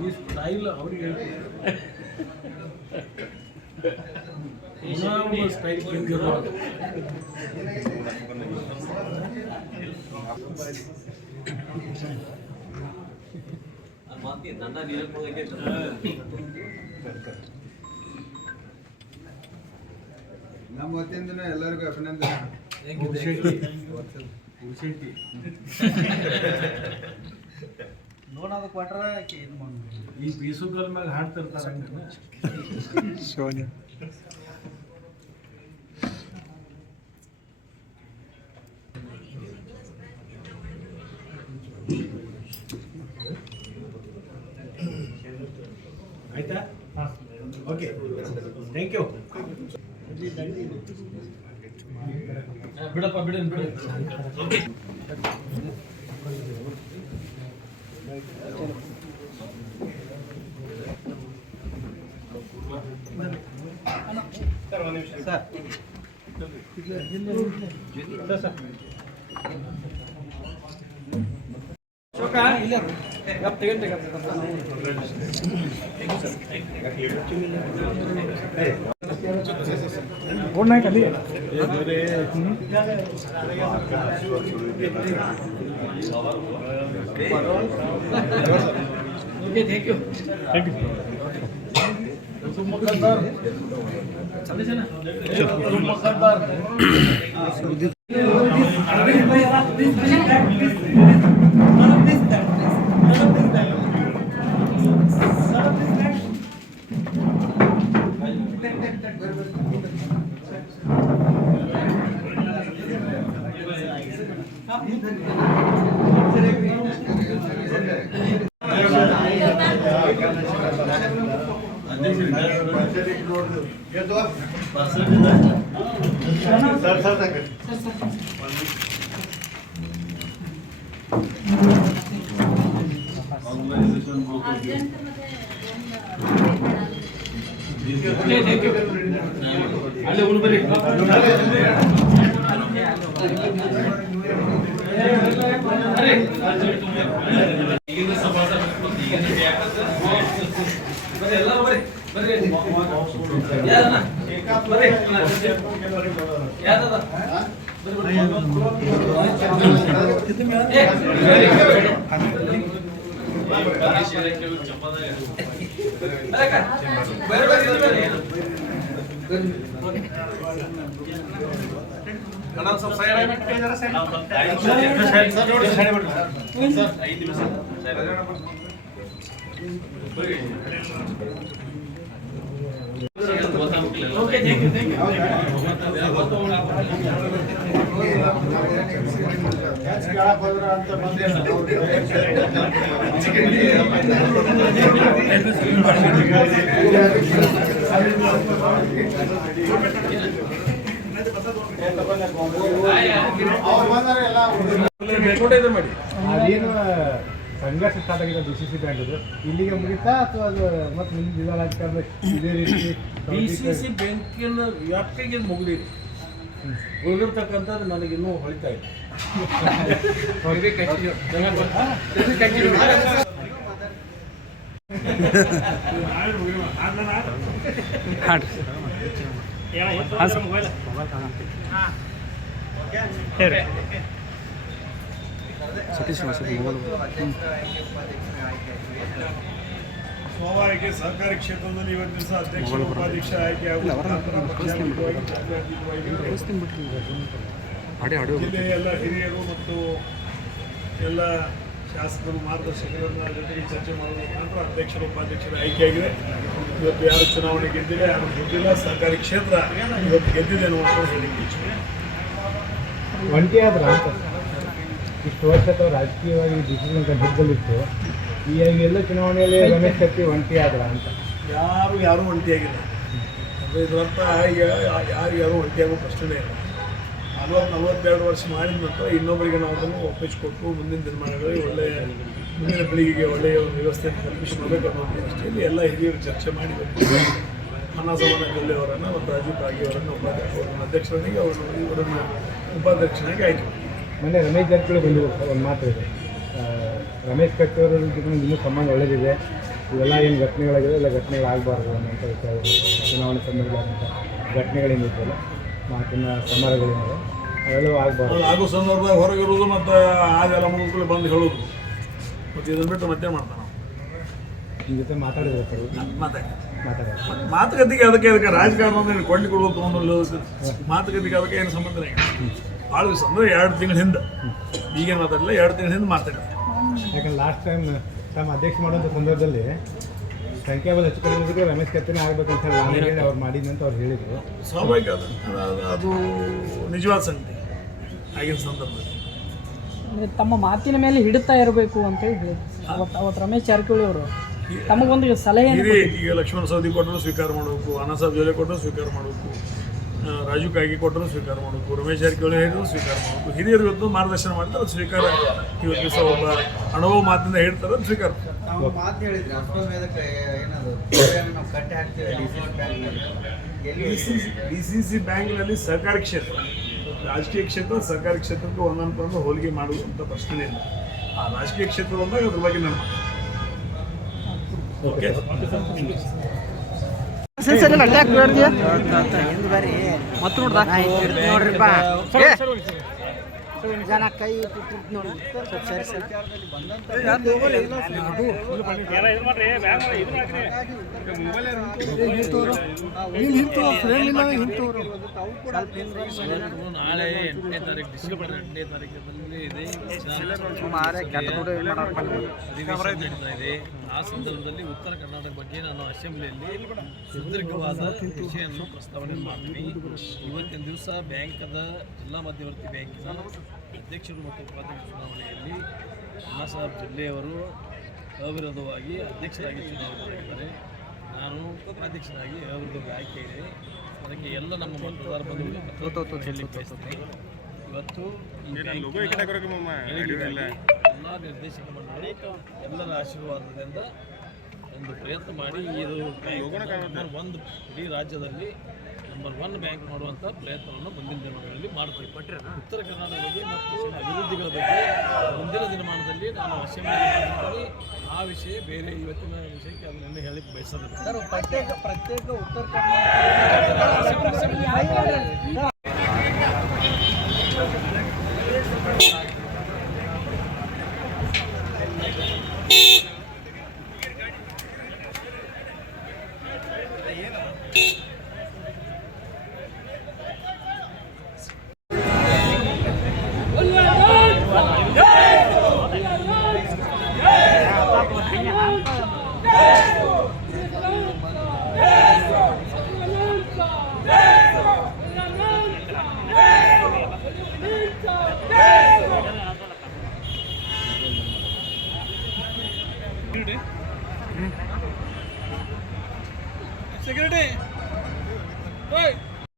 ಈ ಸ್ಟೈಲ್ ಅವರಿಗೆ ಸ್ಟೈಲ್ ನಮ್ಮ ವತಿಯಿಂದ ಎಲ್ಲರಿಗೂ ಅಭಿನಂದನೆ. ನೋಡೋದು ಕೊಟ್ರ ಈ ಬೀಸುಗಲ್ ಮ್ಯಾಗ ಹಾಡ್ತಿರ್ತಾರ ಸೋನಿಯಾ. ಆಯ್ತಾ? Okay, thank you. ಬಿಡಪ್ಪ, ಬಿಡು. ಸರ್ ಒಂದು ನಿಮಿಷ ಸರ್. ಅದೇನು ಸಂಘರ್ಷ ಸ್ಟಾರ್ಟ್ ಆಗಿದೆ BCC ಬ್ಯಾಂಕ್ ಇಲ್ಲಿಗೆ ಮುಗಿತಾ ಅಥವಾ ಅದು ಮತ್ತೆ ಮುಂದೆ ಇದಾಗ್ತದೆ? ಇದೇ ರೀತಿ BCC ಬ್ಯಾಂಕಿನ ವ್ಯಾಪ್ತಿಗೆ ಮುಗಿದಿದೆ, ಉಳಿದಿರ್ತಕ್ಕಂಥದ್ದು ನನಗಿನ್ನೂ ಹೊಳಿತಾ ಇದೆ. ಸ್ವಾಭಾವಿಕ ಸಹಕಾರಿ ಕ್ಷೇತ್ರದಲ್ಲಿ ಇವತ್ತು ದಿವಸ ಅಧ್ಯಕ್ಷ ಉಪಾಧ್ಯಕ್ಷ ಆಯ್ಕೆ ಜಿಲ್ಲೆಯ ಎಲ್ಲ ಹಿರಿಯರು ಮತ್ತು ಎಲ್ಲ ಶಾಸಕರು ಮಾರ್ಗದರ್ಶಕರನ್ನ ಜೊತೆಗೆ ಚರ್ಚೆ ಮಾಡುವ ಮುಖಾಂತರ ಅಧ್ಯಕ್ಷರು ಉಪಾಧ್ಯಕ್ಷರ ಆಯ್ಕೆಯಾಗಿದೆ. ಇವತ್ತು ಯಾರು ಚುನಾವಣೆ ಗೆದ್ದಿದೆ ಯಾರು ಗೆದ್ದಿಲ್ಲ, ಸಹಕಾರಿ ಕ್ಷೇತ್ರ ಇವತ್ತು ಗೆದ್ದಿದೆ ಅನ್ನುವಂಥ ಹೇಳಿಕೆ ಒಂಟಿ ಆದ್ರ ಅಂತ ಇಷ್ಟು ವರ್ಷ ಅಥವಾ ರಾಜಕೀಯವಾಗಿ ಡಿಸಿಷನ್ ಹಿಡಿದಲ್ಲಿತ್ತು. ಈ ಎಲ್ಲ ಚುನಾವಣೆಯಲ್ಲಿ ರಮೇಶ್ ಕತ್ತಿ ಒಂಟಿ ಆದ್ರ ಅಂತ ಯಾರು ಒಂಟಿಯಾಗಿಲ್ಲ. ಅಂದರೆ ಇದರರ್ಥ ಈಗ ಯಾರು ಒಂಟಿಯಾಗೋ ಪ್ರಶ್ನೆ ಇಲ್ಲ. 42 ವರ್ಷ ಮಾಡಿದ ನಂತರ ಇನ್ನೊಬ್ಬರಿಗೆ ನಾವು ಅದನ್ನು ಒಪ್ಪಿಸಿಕೊಟ್ಟು ಮುಂದಿನ ದಿನಮಾನಗಳಲ್ಲಿ ಒಳ್ಳೆಯ ಮುಂದಿನ ಪೀಳಿಗೆಗೆ ಒಳ್ಳೆಯ ವ್ಯವಸ್ಥೆ ಕಲ್ಪಿಸಿಕೊಡ್ಬೇಕು ಅನ್ನೋ ದೃಷ್ಟಿಯಲ್ಲಿ ಎಲ್ಲ ಹಿರಿಯರು ಚರ್ಚೆ ಮಾಡಿ ಅನ್ನಸಮಾನ ಗಲ್ಲೆ ಅವರನ್ನು ಮತ್ತು ರಾಜೀವ್ ಕಾಗಿ ಅವರನ್ನು ಅಧ್ಯಕ್ಷರನ್ನಾಗಿ ಇವರನ್ನು ಉಪಾಧ್ಯಕ್ಷನಾಗಿ ಆಯ್ಕೆ. ಮೊನ್ನೆ ರಮೇಶ್ ಜಾರಕಿಹೊಳಿ ಬಂದಿದೆ ಸರ್, ಒಂದು ಮಾತು ಇದೆ. ರಮೇಶ್ ಕತ್ತಿ ಅವರ ಜೊತೆ ಇನ್ನೂ ಸಂಬಂಧ ಒಳ್ಳೆಯದಿದೆ, ಇವೆಲ್ಲ ಏನು ಘಟನೆಗಳಾಗಿದೆ ಎಲ್ಲ ಘಟನೆಗಳಾಗಬಾರ್ದು ಅನ್ನೋಂಥ ವಿಚಾರ. ಚುನಾವಣೆ ಸಂದರ್ಭದಂಥ ಘಟನೆಗಳೇನಿದ್ದಲ್ಲ, ಮಾತಿನ ಸಮರಗಳೇನಿದೆ ಅವೆಲ್ಲವೂ ಆಗಬಾರ್ದು. ಆಗೋ ಸಂದರ್ಭದಾಗ ಹೊರಗಿರೋದು ಮತ್ತು ಅದೆಲ್ಲ ಮುಗಿದ್ಕೊಳ್ಳಿ ಬಂದು ಹೇಳೋದು ಮತ್ತು ಇದನ್ನು ಬಿಟ್ಟು ಮತ್ತೆ ಮಾಡ್ತಾನೆ. ನಿಮ್ಮ ಜೊತೆ ಮಾತಾಡಿದ್ರೆ ಸರ್, ಮಾತುಕತೆಗೆ ಅದಕ್ಕೆ ರಾಜಕಾರಣ ಕೊಳ್ಳಿಕೊಳ್ಳೋದು ತೊಗೊಂಡು ಮಾತುಕತೆಗೆ ಅದಕ್ಕೆ ಏನು ಸಂಬಂಧ ಇಲ್ಲ. ಭಾಳ ದಿವಸ ಅಂದರೆ 2 ತಿಂಗಳ ಹಿಂದೆ, ಈಗ ಮಾತಾಡಿಲ್ಲ, 2 ತಿಂಗಳ ಹಿಂದೆ ಮಾತಾಡಿದೆ. ಯಾಕಂದ್ರೆ ಲಾಸ್ಟ್ ಟೈಮ್ ತಮ್ಮ ಅಧ್ಯಕ್ಷ ಮಾಡುವಂಥ ಸಂದರ್ಭದಲ್ಲಿ ಸಂಖ್ಯಾಬಲ ಹೆಚ್ಚು ಕಡಿಮೆ ರಮೇಶ್ ಕತ್ತಿನೇ ಆಗ್ಬೇಕಂತ ಹೇಳಿ ನಾನು ಹೇಳಿ ಅವ್ರು ಮಾಡಿದ್ದಂತ ಅವ್ರು ಹೇಳಿದರು. ಸ್ವಾಭಾವಿಕ ಅದು ನಿಜವಾದ ಸಂಗತಿ ಆಗಿನ ಸಂದರ್ಭದಲ್ಲಿ. ತಮ್ಮ ಮಾತಿನ ಮೇಲೆ ಹಿಡಿತಾ ಇರಬೇಕು ಅಂತ ಹೇಳಿ ಅವತ್ತು ರಮೇಶ್ ಜಾರಕಿಹೊಳಿ ಅವರು ತಮಗೊಂದು ಸಲಹೆ. ಈಗ ಲಕ್ಷ್ಮಣ ಸವದಿ ಕೊಟ್ಟರು ಸ್ವೀಕಾರ ಮಾಡಬೇಕು, ಅಣ್ಣಾಸಾಬ್ ಜೊಲ್ಲೆ ಕೊಟ್ಟರು ಸ್ವೀಕಾರ ಮಾಡಬೇಕು, ರಾಜು ಕಾಗಿ ಕೊಟ್ಟರು ಸ್ವೀಕಾರ ಮಾಡಬೇಕು, ರಮೇಶ್ ಜಾರಕಿಹೊಳಿ ಹೇಳಿದ್ರು ಸ್ವೀಕಾರ ಮಾಡಬೇಕು. ಹಿರಿಯರು ಇವತ್ತು ಮಾರ್ಗದರ್ಶನ ಮಾಡ್ತಾರೆ, ಅದು ಸ್ವೀಕಾರ. ಇವತ್ತು ದಿವಸ ಒಬ್ಬ ಅನುಭವ ಮಾತಿಂದ ಹೇಳ್ತಾರೆ, ಅದು ಸ್ವೀಕಾರ. ಮಾತು ಹೇಳಿದ್ರೆ ಅಶ್ವಮೇಧಕ್ಕೆ ಏನದು ನಾವು ಕಟ್ಟೆ ಹಾಕ್ತೀವಿ DCC ಬ್ಯಾಂಕ್ನಲ್ಲಿ ಸಹಕಾರಿ ಕ್ಷೇತ್ರ, ರಾಜಕೀಯ ಕ್ಷೇತ್ರ ಸಹಕಾರಿ ಕ್ಷೇತ್ರಕ್ಕೆ ಒಂದೊಂದು ಹೋಲಿಕೆ ಮಾಡುವಂಥ ಪ್ರಶ್ನೆ ಇಲ್ಲ. ಆ ರಾಜಕೀಯ ಕ್ಷೇತ್ರ ಬಂದಾಗ ಅದ್ರ ಬಗ್ಗೆ ನಾನು ಓಕೆ ಜನ ಕೈ ನೋಡಿ ಸರಿ ಸರ್ ನಾಳೆ 8ನೇ ತಾರೀಕು ಡಿಸೆಂಬರ್ 8ನೇ ತಾರೀಕಿನಲ್ಲಿ ಇದೆ ನಡೀತಾ ಇದೆ. ಆ ಸಂದರ್ಭದಲ್ಲಿ ಉತ್ತರ ಕರ್ನಾಟಕ ಬಗ್ಗೆ ನಾನು ಅಸೆಂಬ್ಲಿಯಲ್ಲಿ ಸುದೀರ್ಘವಾದ ವಿಷಯವನ್ನು ಪ್ರಸ್ತಾವನೆ ಮಾಡ್ತೀನಿ. ಇವತ್ತಿನ ದಿವಸ ಬ್ಯಾಂಕದ ಜಿಲ್ಲಾ ಮಧ್ಯವರ್ತಿ ಬ್ಯಾಂಕಿನ ಅಧ್ಯಕ್ಷರು ಮತ್ತು ಉಪಾಧ್ಯಕ್ಷ ಚುನಾವಣೆಯಲ್ಲಿ ಅಣ್ಣಾಸಾಹೇಬ್ ಜೊಲ್ಲೆಯವರು ಅವಿರೋಧವಾಗಿ ಅಧ್ಯಕ್ಷರಾಗಿ ಚುನಾವಣೆ ಮಾಡಿದ್ದಾರೆ. ನಾನು ಉಪಾಧ್ಯಕ್ಷರಾಗಿ ಅವಿರೋಧವಾಗಿ ಆಯ್ಕೆ ಇದೆ. ಅದಕ್ಕೆ ಎಲ್ಲ ನಮ್ಮ ಮತದಾರ ಬಂಧುಗಳು ಹೇಳಲಿಕ್ಕೆ ಬಯಸ್ತೀನಿ. ಇವತ್ತು ಎಲ್ಲ ನಿರ್ದೇಶಕ ಮಂಡಳಿ ಎಲ್ಲರ ಆಶೀರ್ವಾದದಿಂದ ಒಂದು ಪ್ರಯತ್ನ ಮಾಡಿ ಇದು ಒಂದು ಇಡೀ ರಾಜ್ಯದಲ್ಲಿ ನಂಬರ್ 1 ಬ್ಯಾಂಕ್ ಮಾಡುವಂಥ ಪ್ರಯತ್ನವನ್ನು ಮುಂದಿನ ದಿನಗಳಲ್ಲಿ ಮಾಡ್ತೀವಿ. ಉತ್ತರ ಕರ್ನಾಟಕ ಬಗ್ಗೆ ಮತ್ತು ಅಭಿವೃದ್ಧಿಗಳ ಬಗ್ಗೆ ಮುಂದಿನ ದಿನಮಾನದಲ್ಲಿ ನಾನು ಅಸೆಂಬ್ಲಿ ಆ ವಿಷಯ ಬೇರೆ ಇವತ್ತಿನ ವಿಷಯಕ್ಕೆ ಅದನ್ನು ಹೇಳಲಿಕ್ಕೆ ಬಯಸೋದಿಲ್ಲ. ಪ್ರತ್ಯೇಕ ಉತ್ತರ ಕರ್ನಾಟಕ Security! Hey!